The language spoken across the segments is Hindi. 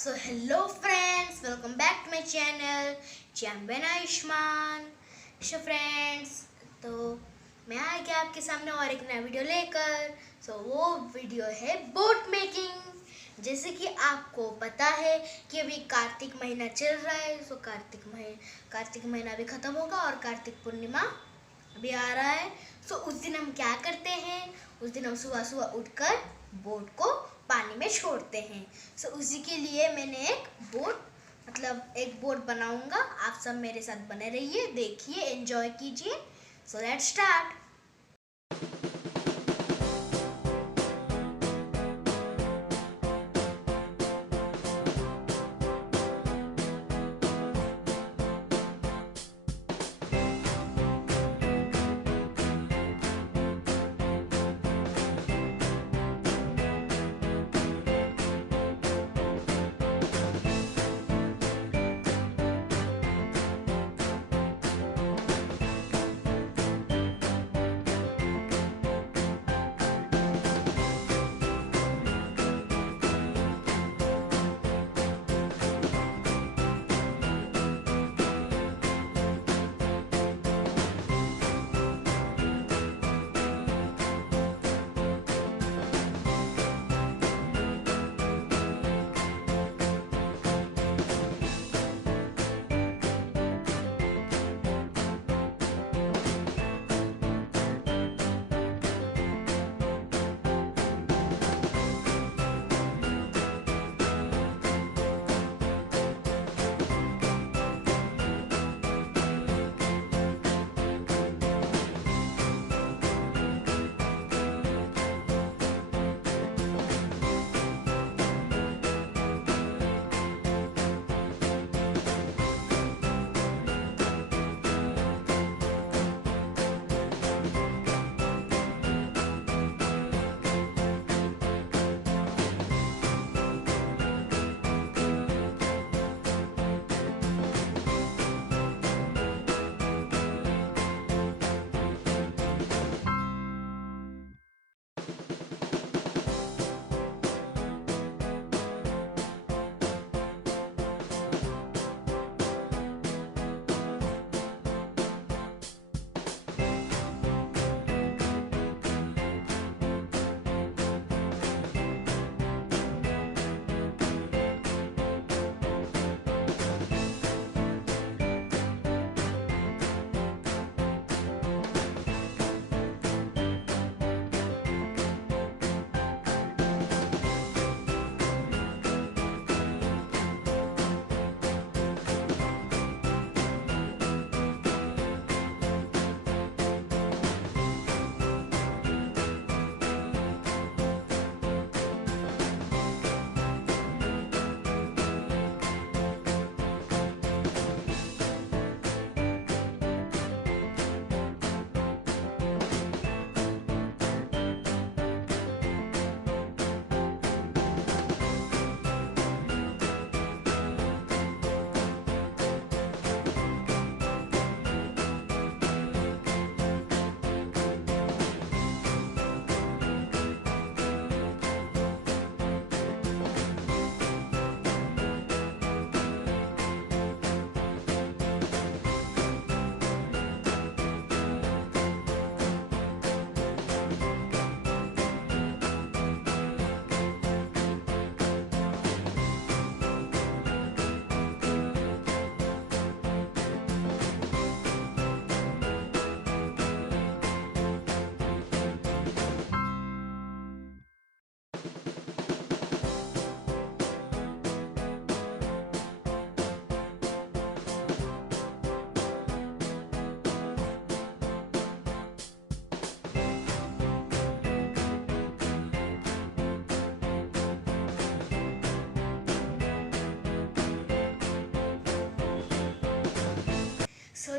So hello friends, welcome back to my channel Banaye। So friends, तो मैं आ गया आपके सामने और एक नया वीडियो लेकर। वो वीडियो है बोट मेकिंग। जैसे कि आपको पता है कि अभी कार्तिक महीना चल रहा है। कार्तिक महीना अभी ख़त्म होगा और कार्तिक पूर्णिमा अभी आ रहा है। उस दिन हम क्या करते हैं, उस दिन हम सुबह सुबह उठकर बोट को पानी में छोड़ते हैं। उसी के लिए मैंने एक बोट बनाऊंगा। आप सब मेरे साथ बने रहिए, देखिए, एंजॉय कीजिए। Let's start.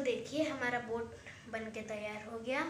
देखिए, हमारा बोट बनके तैयार हो गया।